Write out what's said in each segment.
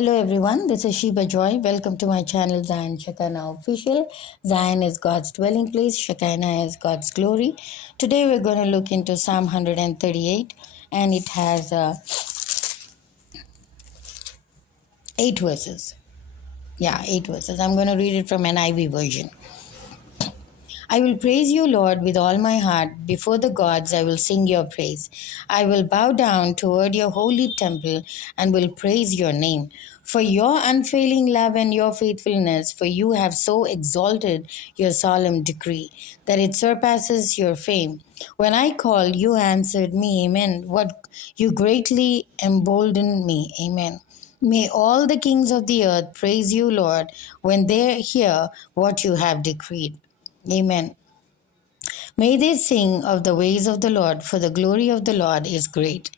Hello everyone, this is Sheba Joy. Welcome to my channel Zion Shekinah Official. Zion is God's dwelling place, Shekinah is God's glory. Today we're going to look into Psalm 138 and it has 8 verses. Yeah, 8 verses. I'm going to read it from NIV version. I will praise you, Lord, with all my heart. Before the gods, I will sing your praise. I will bow down toward your holy temple and will praise your name. For your unfailing love and your faithfulness, for you have so exalted your solemn decree that it surpasses your fame. When I called, you answered me. Amen. What you greatly emboldened me. Amen. May all the kings of the earth praise you, Lord, when they hear what you have decreed. Amen. May they sing of the ways of the Lord, for the glory of the Lord is great.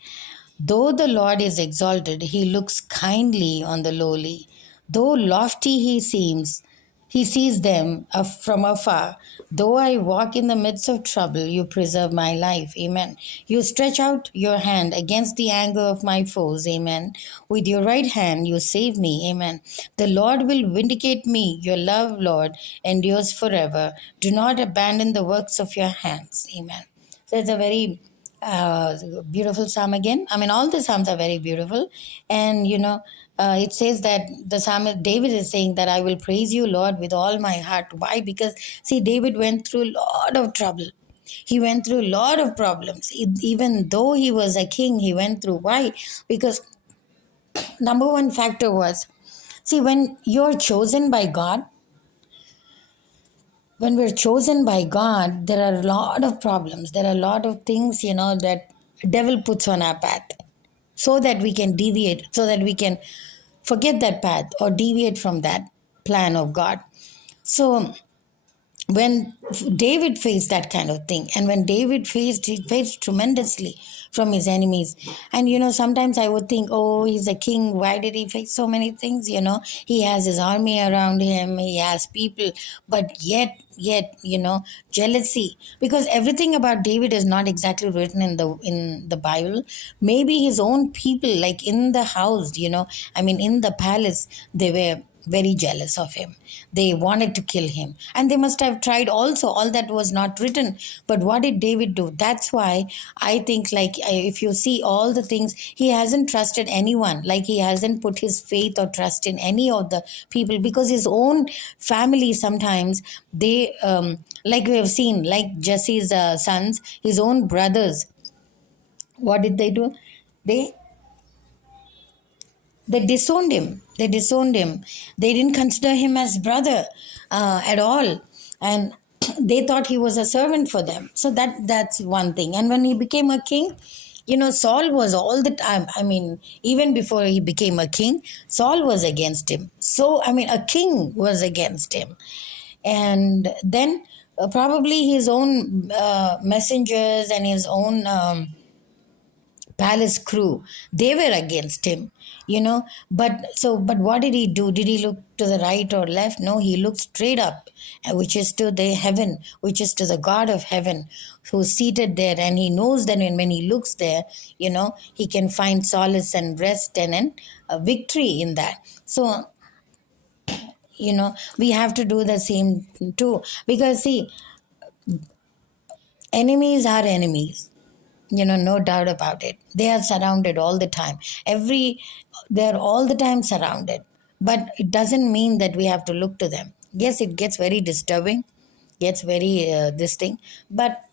Though the Lord is exalted, he looks kindly on the lowly. Though lofty he sees them from afar. Though I walk in the midst of trouble, you preserve my life. Amen. You stretch out your hand against the anger of my foes. Amen. With your right hand, you save me. Amen. The Lord will vindicate me. Your love, Lord, endures forever. Do not abandon the works of your hands. Amen. So it's a very beautiful psalm again. I mean, all the psalms are very beautiful. And, it says that the psalmist David is saying that I will praise you, Lord, with all my heart. Why? Because, see, David went through a lot of trouble. He went through a lot of problems. Even though he was a king, he went through. Why? Because number one factor was, see, when you're chosen by God, when we're chosen by God, there are a lot of problems. There are a lot of things, that devil puts on our path so that we can deviate, so that we can forget that path or deviate from that plan of God. So when David faced that kind of thing, and when David he faced tremendously from his enemies. And sometimes I would think, oh, he's a king. Why did he face so many things? He has his army around him, he has people, but yet, jealousy. Because everything about David is not exactly written in the Bible. Maybe his own people, like in the house, in the palace, they were very jealous of him. They wanted to kill him. And they must have tried also. All that was not written. But what did David do? That's why I think, like, if you see all the things, he hasn't trusted anyone. Like, he hasn't put his faith or trust in any of the people, because his own family sometimes, they, like we have seen, like Jesse's sons, his own brothers, what did they do? They they disowned him. They didn't consider him as brother at all, and they thought he was a servant for them. So that's one thing. And when he became a king, Saul was all the time. I mean, even before he became a king, Saul was against him. So I mean, a king was against him, and then probably his own messengers and his own. Palace crew, they were against him, but what did he do? Did he look to the right or left? No, he looked straight up, which is to the heaven, which is to the God of heaven, who's seated there. And he knows that when he looks there, he can find solace and rest and a victory in that. So we have to do the same too, because see, enemies are enemies, no doubt about it. They are surrounded all the time. They're all the time surrounded. But it doesn't mean that we have to look to them. Yes, it gets very disturbing, gets very this thing. But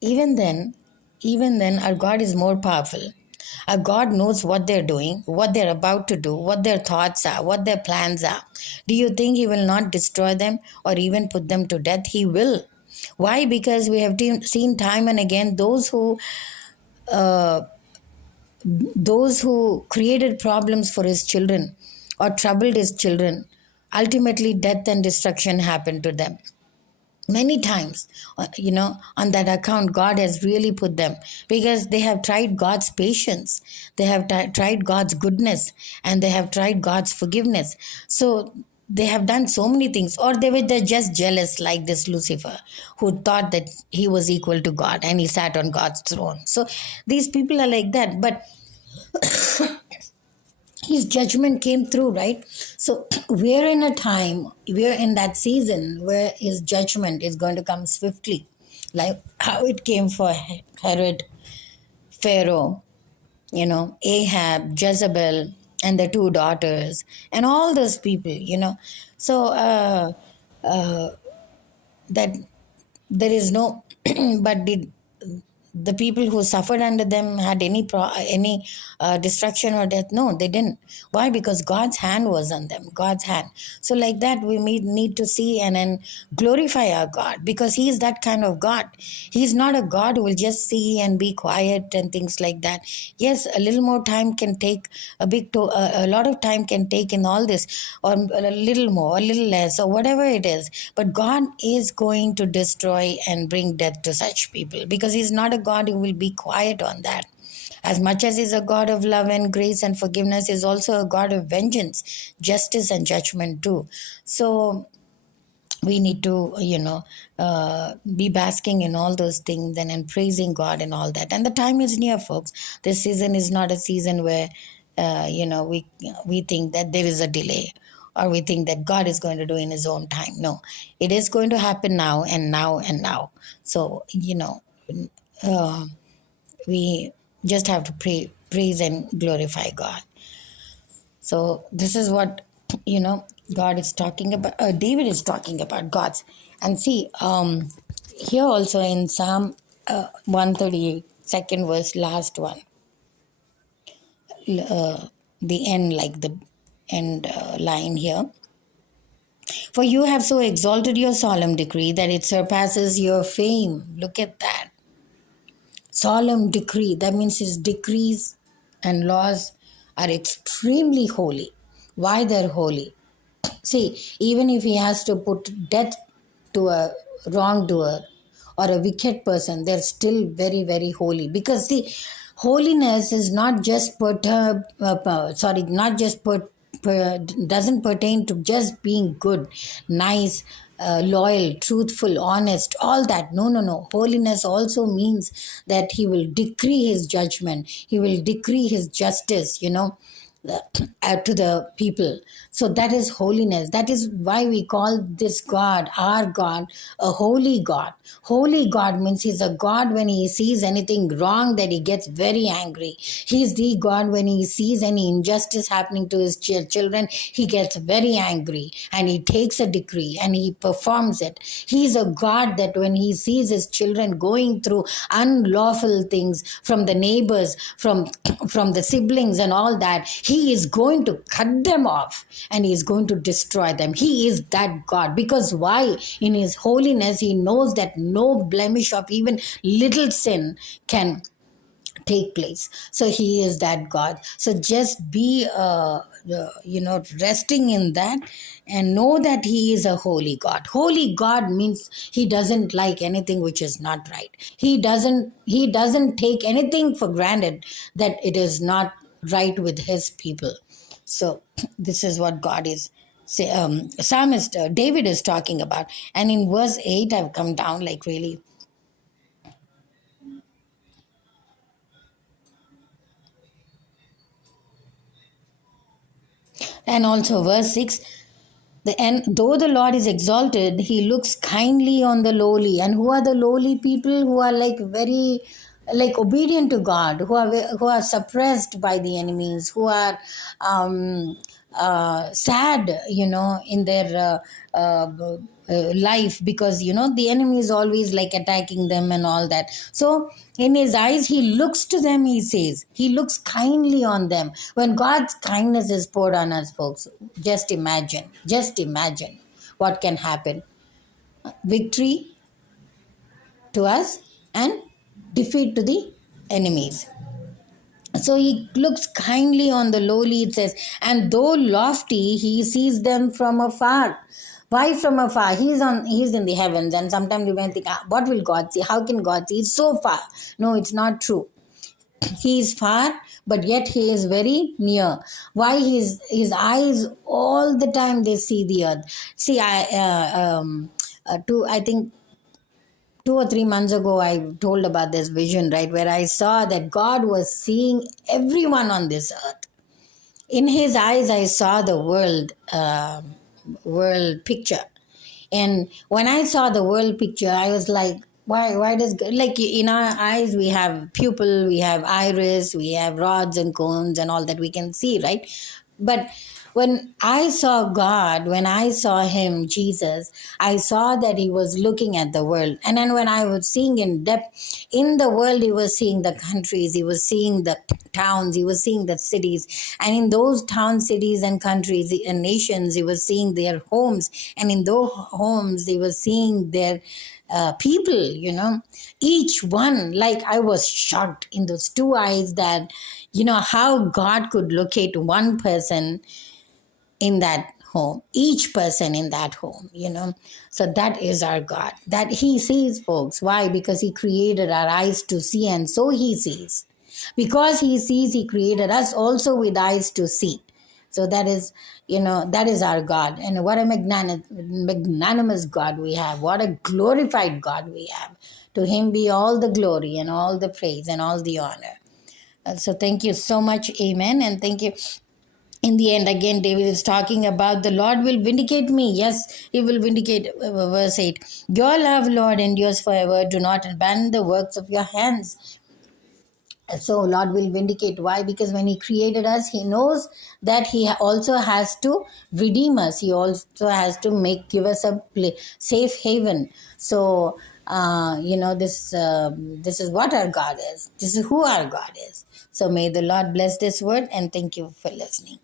even then, our God is more powerful. Our God knows what they're doing, what they're about to do, what their thoughts are, what their plans are. Do you think He will not destroy them or even put them to death? He will. Why? Because we have seen time and again uh, those who created problems for His children or troubled His children, ultimately death and destruction happened to them. Many times, on that account, God has really put them, because they have tried God's patience, they have tried God's goodness, and they have tried God's forgiveness. So they have done so many things, or they were just jealous, like this Lucifer, who thought that he was equal to God and he sat on God's throne. So these people are like that. But his judgment came through, right? So we're in a time, we're in that season where his judgment is going to come swiftly, like how it came for Herod, Pharaoh, Ahab, Jezebel, and the two daughters, and all those people, So that there is no, but did the people who suffered under them had any destruction or death? No, they didn't. Why? Because God's hand was on them. God's hand. So like that, we need to see and then glorify our God, because He is that kind of God. He's not a God who will just see and be quiet and things like that. Yes, a little more time can take a lot of time can take in all this, or a little more, a little less, or whatever it is. But God is going to destroy and bring death to such people, because He's not a God who will be quiet on that. As much as He's a God of love and grace and forgiveness, He's also a God of vengeance, justice, and judgment too. So we need to be basking in all those things, and praising God and all that. And the time is near, folks. This season is not a season where we think that there is a delay, or we think that God is going to do in His own time. No, it is going to happen now and now and now. So uh, we just have to praise and glorify God. So this is what God is talking about. David is talking about God's. And see, here also in Psalm 138, second verse, last one, the end, like the end line here. For you have so exalted your solemn decree that it surpasses your fame. Look at that. Solemn decree. That means his decrees and laws are extremely holy. Why they're holy? See, even if he has to put death to a wrongdoer or a wicked person, they're still very, very holy. Because see, holiness is not just not just doesn't pertain to just being good, nice, loyal, truthful, honest, all that. No, no, no. Holiness also means that he will decree his judgment, he will decree his justice, to the people. So that is holiness. That is why we call this God, our God, a holy God. Holy God means He's a God when He sees anything wrong that He gets very angry. He's the God when He sees any injustice happening to His children, He gets very angry and He takes a decree and He performs it. He's a God that when He sees His children going through unlawful things from the neighbors, from the siblings and all that, He is going to cut them off and He is going to destroy them. He is that God. Because why? In His holiness, He knows that no blemish of even little sin can take place. So He is that God. So just be resting in that, and know that He is a holy God. Holy God means He doesn't like anything which is not right. He doesn't take anything for granted that it is not right with His people. So this is what God is psalmist David is talking about. And in verse 8, I've come down like really. And also verse 6, and though the Lord is exalted, He looks kindly on the lowly. And who are the lowly people? Who are like very like obedient to God, who are suppressed by the enemies, who are sad, in their life, because the enemy is always like attacking them and all that. So in His eyes, He looks to them, He says He looks kindly on them. When God's kindness is poured on us, folks, just imagine what can happen. Victory to us and defeat to the enemies. So He looks kindly on the lowly, it says, and though lofty, He sees them from afar. Why from afar? He's in the heavens, and sometimes you may think, what will God see? How can God see? He's so far. No, it's not true. He is far, but yet He is very near. Why? His eyes all the time they see the earth. See, I think 2 or 3 months ago, I told about this vision, right, where I saw that God was seeing everyone on this earth. In his eyes I saw the world picture. And when I saw the world picture, I was like, why does, like, in our eyes we have pupil, we have iris, we have rods and cones and all that we can see, right? But when I saw God, when I saw him, Jesus, I saw that he was looking at the world. And then when I was seeing in depth in the world, he was seeing the countries, he was seeing the towns, he was seeing the cities. And in those towns, cities, and countries and nations, he was seeing their homes. And in those homes, he was seeing their people, each one. Like, I was shocked in those two eyes that, how God could locate one person in that home, each person in that home. So that is our God, that he sees, folks. Why? Because he created our eyes to see, and so he sees. Because he sees, he created us also with eyes to see. So that is our God. And what a magnanimous God we have. What a glorified God we have. To him be all the glory and all the praise and all the honor. So thank you so much. Amen. And thank you. In the end, again, David is talking about the Lord will vindicate me. Yes, he will vindicate. Verse 8. Your love, Lord, endures forever. Do not abandon the works of your hands. So Lord will vindicate. Why? Because when he created us, he knows that he also has to redeem us. He also has to give us a safe haven. So this is what our God is. This is who our God is. So may the Lord bless this word, and thank you for listening.